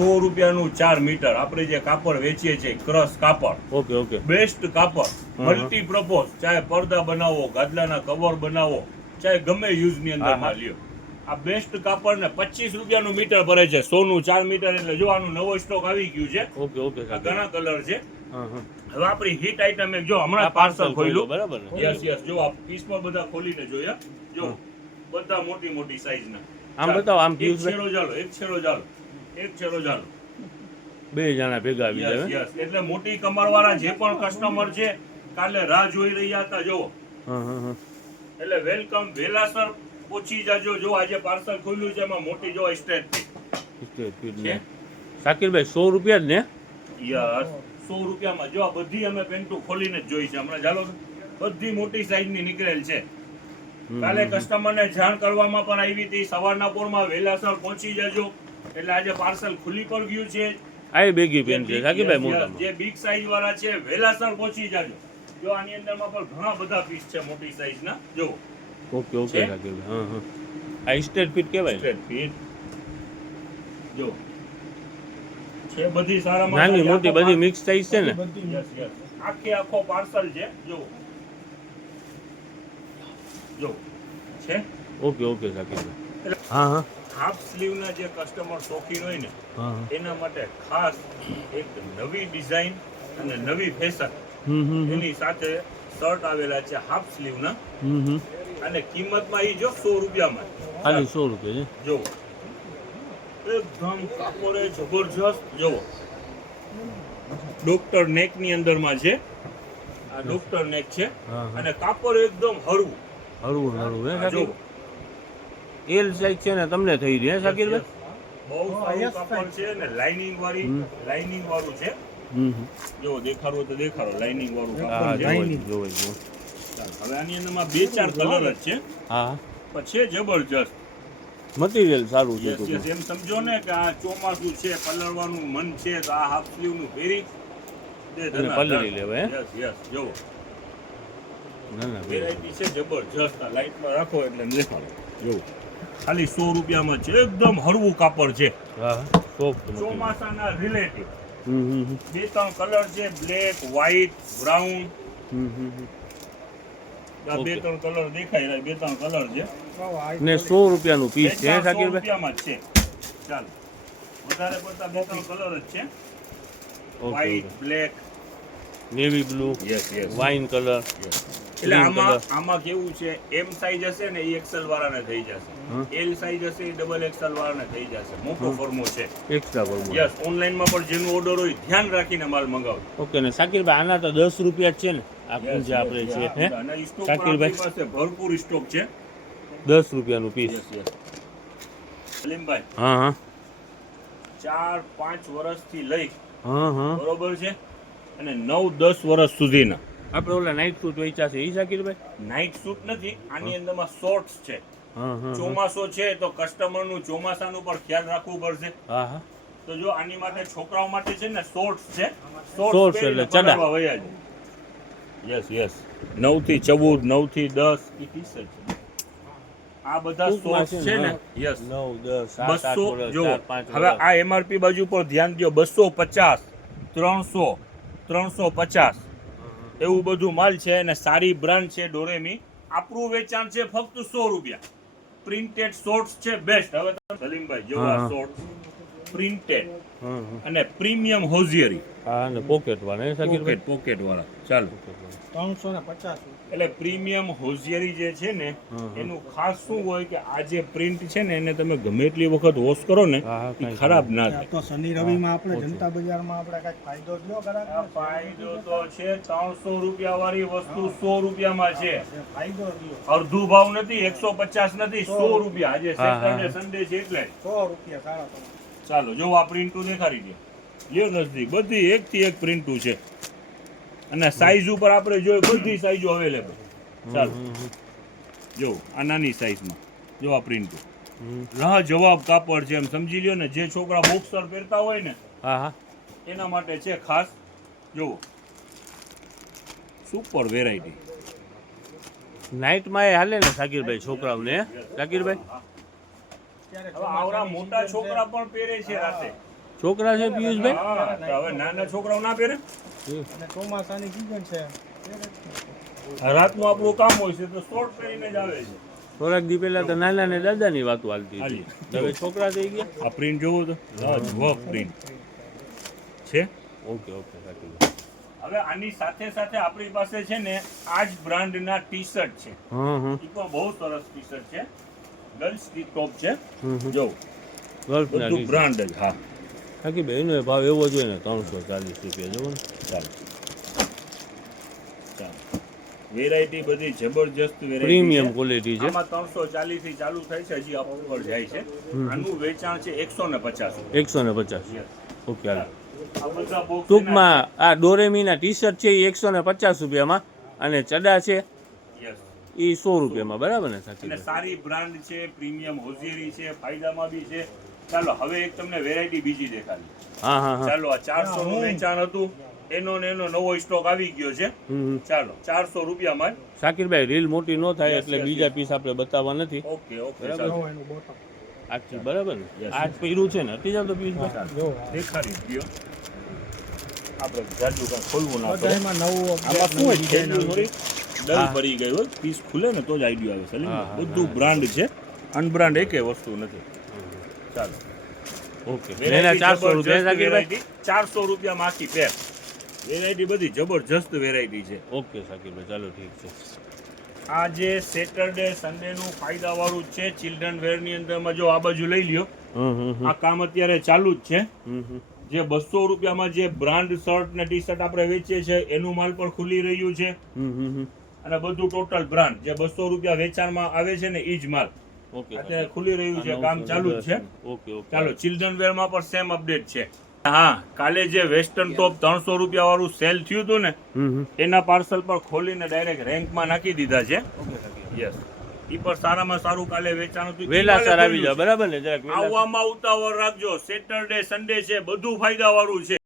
100 રૂપિયાનું 4 મીટર. આપણે જે કાપડ વેચીએ છીએ ક્રશ કાપડ, ઓકે ઓકે, બેસ્ટ કાપડ, મલ્ટીપર્પઝ, ચાહે પડદા બનાવો, ગાદલાના કવર બનાવો, ચાહે ગમે યુઝની અંદર માં લ્યો. આ બેસ્ટ કાપડ ને 25 રૂપિયાનું મીટર ભરે છે. 100 નું 4 મીટર એટલે જો આનું નવો સ્ટોક આવી ગયું છે. ઓકે ઓકે, આ ઘણા કલર છે. હા હા, હવે આપણી હિટ આઈટમ એક જો હમણાં પાર્સલ ખોલ્યું, બરાબર ને? યસ યસ, જો આ પીસમાં બધા ખોલીને જોયા, જો બધા મોટી મોટી સાઈઝના. આમ બતાવો, આમ એક પિયુષભાઈ, છેડો ચાલો, એક છેડો ચાલો, એક છેડો ચાલો. બે જણા ભેગા આવી યસ જાય. યસ, એટલે મોટી કમરવાળા જે પણ કસ્ટમર છે કાલે રાહ જોઈ રહ્યા હતા, જો હા હા હા, એટલે વેલકમ, વેલાસર પહોંચી જાજો. જો આજે પાર્સલ ખોલ્યું છે, એમાં મોટી જો સ્ટેટ છે. શાકિરભાઈ 100 રૂપિયા જ ને? યસ, 100 રૂપિયામાં. જો આ બધી અમે પેન્ટુ ખોલીને જ જોઈ છે હમણાં, ચાલો બધી મોટી સાઈઝની નીકળેલ છે. કાલે કસ્ટમરને જાણ કરવામાં પણ આવી હતી. સવારના પોરમાં વેલાસર પહોંચી જજો, એટલે આજે પાર્સલ ખુલી પર ગયું છે. આ બેગી પેન છે શાકિરભાઈ, મોટા જે બિગ સાઈઝ વાળા છે વેલાસર પહોંચી જાજો. જો આની અંદરમાં પણ ઘણા બધા પીસ છે મોટી સાઈઝના, જો. ઓકે ઓકે શાકિરભાઈ, હા હા, આ સ્ટેટ ફિટ કહેવાય. સ્ટ્રેટ ફિટ જો છે, બધી સારામાં નાની સારી. મોટી બધી મિક્સ સાઈઝ છે ને? યસ યસ, આખે આખો પાર્સલ છે, જો જો છે. ઓકે ઓકે શાકિરભાઈ, હા હા હાફ સ્લીવ ના જે કસ્ટમર શોખીન હોય ને, હા હા, એના માટે ખાસ એક નવી ડિઝાઇન અને નવી ફેશન એની સાથે શર્ટ આવેલા છે હાફ સ્લીવ ના. અને કિંમતમાં ઈ જો 100 રૂપિયામાં, ખાલી 100 રૂપિયા છે. જો એકદમ કાપડે જબરજસ્ત. જો ડોક્ટર નેક ની અંદર માં છે, આ ડોક્ટર નેક છે. હા હા, અને કાપડ એકદમ હળવું હળવું હળવું હે આ જો. શાકિર? એલ સાઈઝ છે ને તમને થઈ રહી હે શાકિરભાઈ? બહુ સારું કાપડ છે ને લાઇનિંગ વાળી, લાઇનિંગ વાળું છે. જો દેખાડો તો દેખાડો, લાઇનિંગ વાળું હા, કાપડ છે. જોઈ. હવે આની અંદરમાં 2-4 કલર જ છે, હા, પણ છે જબરજસ્ત. મટીરિયલ સારું છે. યસ યસ, એમ સમજો ને કે આ ચોમાસું છે, પલળવાનું મન છે તો આ હાફ સ્લીવ નું પહેરી દે અને ધના પલળી ધન. લેવાય, હે? યસ યસ, જો ના ના, વેરાયટી છે જબરજસ્ત. આ લાઈટમાં રાખો એટલે દેખાડો. જો ખાલી 100 રૂપિયામાં છે, એકદમ હળવું કાપડ છે, હા, સોફ્ટ ચોમાસાના રિલેટિવ. હમ 2-3 કલર છે, બ્લેક, વ્હાઈટ, બ્રાઉન. આ 2-3 કલર દેખાય રહ્યા, 2-3 કલર છે. ને 100 રૂપિયાનું પીસ છે 100 શાકિરભાઈ? રૂપિયામાં જ છે. ચાલો, વધારે પડતા 2-3 કલર જ છે, okay white, okay, black. Navy blue, yes yes, wine colour, એટલે આમાં કેવું છે, એમ સાઈઝ હશે ને એ એક્સેલ વાળાને થઈ જશે, એલ સાઈઝ હશે એ ડબલ એક્સેલ વાળાને થઈ જશે. મોટો ફોર્મો છે. એક્સ્ટ્રા પર. યસ, ઓનલાઈનમાં પણ જેનું ઓર્ડર હોય ધ્યાન રાખીને માલ મંગાવો. ઓકે ને શાકિરભાઈ, આના તો 10 રૂપિયા જ છે ને? આ જે આપણે છે હે અને સ્ટોક શાકિરભાઈ? આપણી પાસે ભરપૂર સ્ટોક છે. 10 રૂપિયાનું પીસ. યસ યસ, સલીમભાઈ, હા હા 4-5 વર્ષથી લઈ, હા હા, બરોબર છે, અને 9-10 વર્ષ સુધીના આપણે ઓલા નાઇટ સૂટ વેચ્યા છે એ શાકિરભાઈ? નાઇટ સૂટ નથી, આની અંદરમાં શોર્ટ્સ છે. હા હા, ચોમાસો છે તો કસ્ટમરનું ચોમાસાનું પણ ખ્યાલ રાખવું પડશે. હા હા, તો જો આની માટે છોકરાઓ માટે છે ને શોર્ટ્સ છે, Shorts પહેરીને એટલે ચડા. પલાળવા વયા જાય. યસ યસ, 9 થી 14, 9 થી 10 એ પીસ જ છે. આ બધા ટૂંકમાં શોર્ટ્સ છે ને, હા. યસ 9 10 7 8 200. વર્ષ, જો 4 5 હવે આ એમઆરપી બાજુ પર ધ્યાન દો, 250, 300, 350 એવું બધું માલ છે. અને સારી બ્રાન્ડ છે ડોરેમી. આપણું વેચાણ છે ફક્ત 100 રૂપિયા. પ્રિન્ટેડ શોર્ટ્સ છે બેસ્ટ. હવે તમે સલીમભાઈ જો આ શોર્ટ્સ પ્રિન્ટેડ અને પ્રીમિયમ હોઝિયરી, હા, ને પોકેટ વાળા હે શાકિરભાઈ? પોકેટ વાળા. ચાલો, 350. એટલે પ્રીમિયમ હોઝિયરી જે છે ને, એનું ખાસ શું હોય કે આ જે પ્રિન્ટ છે ને એને તમે ગમે એટલી વખત વોશ કરો ને હા, હા, એ કાંઈ ખરાબ ના આ થાય. તો શનિ રવિમાં આપણે જનતા બજારમાં આપણે કાંઈક ફાયદો થયો આ ખરા? ફાયદો તો છે, 300 રૂપિયા વાળી વસ્તુ 100 રૂપિયામાં છે. ફાયદો થયો અડધું ભાવ નથી, 150 નથી, 100 રૂપિયા. આજે હા, હા. સેટરડે સન્ડે છે એટલે. 100 રૂપિયા સારા તમે. ચાલો, જો આ પ્રિન્ટુ દેખાડી દે, લ્યો નજદીક. બધી એકથી એક પ્રિન્ટુ છે, અને સાઈઝ ઉપર આપણે જોઈએ બધી સાઈઝો અવેલેબલ. ચાલો, જો આ નાની સાઈઝમાં જો આ પ્રિન્ટુ રાહ જવાબ કાપડ છે, એમ સમજી લ્યો ને. જે છોકરા બોક્સર પહેરતા હોય ને હા હા, એના માટે છે ખાસ. જુઓ, સુપર વેરાયટી. નાઇટમાં એ હાલે ને શાકિરભાઈ છોકરાઓને, હે શાકિરભાઈ? હવે આવડા મોટા છોકરા પણ પહેરે છે રાતે. છોકરા છે પિયુષભાઈ? હા તો હવે નાના છોકરાઓ ના પહેરે. અને ચોમાસાની સીઝન છે. રાતનું આપણું કામ હોય છે તો શોર્ટ પહેરીને જ આવે છે. થોડાક દી પહેલા તો નાના ને દાદાની વાતો હાલતી હાલી. હતી. હવે છોકરા થઈ ગયા. આ પ્રિન્ટ જોવો તો વર્ક પ્રિન્ટ છે. ઓકે ઓકે સાચી. હવે આની સાથે સાથે આપણી પાસે છે ને આ જ બ્રાન્ડના ટી શર્ટ છે. હા હા. એ પણ બહુ સરસ ટી શર્ટ છે. ગર્લ્સ ટી ટોપ છે. હમ. જો ગલ્ફના બધું બ્રાન્ડ જ. હા બાકી ભાઈ એનો ભાવ એવો જ હોય ને 340 રૂપિયા જવો ને. ચાલો ચાલો વેરાયટી બધી જબરજસ્ત વેરાયટી પ્રીમિયમ ક્વોલિટી છે. આમાં 340 થી ચાલુ થાય છે, હજી આ ઉપર જાય છે. આનું વેચાણ છે 150. 150. ઓકે હાલો. આ બધા બોક્સ ટૂંકમાં આ ડોરેમીના ટી શર્ટ છે એ 150 રૂપિયામાં અને ચડા છે યસ એ 100 રૂપિયામાં, બરાબર ને? સાચી અને વાત. સારી બ્રાન્ડ છે, પ્રીમિયમ હોઝિયરી છે, ફાયદામાં બી છે. ચાલો હવે એક તમને વેરાયટી બીજી દેખાડી. હા હા હા. ચાલો આ 400 નું વેચાણ હતું, એનો ને એનો નવો સ્ટોક આવી ગયો છે. ચાલો 400 રૂપિયામાં. શાકિરભાઈ રીલ મોટી ન થાય Yes, એટલે yes, બીજા yes. પીસ આપણે બતાવવા નથી. ઓકે ઓકે બરાબર. ચાલો જો એનું બોટમ. આખી બરાબર ને? Yes, આ જ પહેર્યું છે ને? હટી જાવ તો પિયુષભાઈ. ચાલો. જો દેખાડી દ્યો. આપણે જાજુ કાંઈ ખોલવું ના પડે. બધાયમાં નવું આમાં શું હોય update, છે નવી design થોડી ડલ હા. ભરી ગઈ હોય, પીસ ખુલે ને તો જ આઈડિયા આવે. સલીમ હા, હા, બધું બ્રાન્ડ છે, અનબ્રાન્ડ એકે વસ્તુ નથી. ચાલો ઓકે એના 400 રૂપિયા શાકિરભાઈ. 400 રૂપિયામાં આખી પેર. વેરાયટી બધી જબરજસ્ત વેરાયટી છે. ઓકે શાકિરભાઈ ચાલો ઠીક છે. આ જે સેટરડે સન્ડેનું ફાયદાવાળું છે ચિલ્ડ્રન વેરની અંદરમાં, જો આ બાજુ લઈ લ્યો. આ કામ અત્યારે ચાલુ જ છે. જે 200 રૂપિયામાં જે બ્રાન્ડ શર્ટ ને ટી શર્ટ આપણે વેચીએ છીએ એનું માલ પણ ખુલી રહ્યું છે. અને બધું ટોટલ બ્રાન્ડ જે 200 રૂપિયા વેચાણમાં આવે છે ને એ જ માલ ઓકે અત્યારે ખુલી રહ્યું છે, કામ ચાલુ જ છે. ઓકે ઓકે ચાલો ચિલ્ડ્રન વેરમાં પણ સેમ અપડેટ છે. હા કાલે જે વેસ્ટર્ન ટોપ 300 રૂપિયા વાળું સેલ થયું હતું ને એના પાર્સલ પર ખોલીને ડાયરેક્ટ રેન્કમાં નાખી દીધા છે. યસ ઈ પર સારામાં સારું કાલે વેચાણ હતું. વેલા સર આવી જાવ, બરાબર ને? જરાક વહેલા. આવવામાં ઉતાવળ રાખજો. સેટરડે સન્ડે છે, બધું ફાયદા વાળું છે.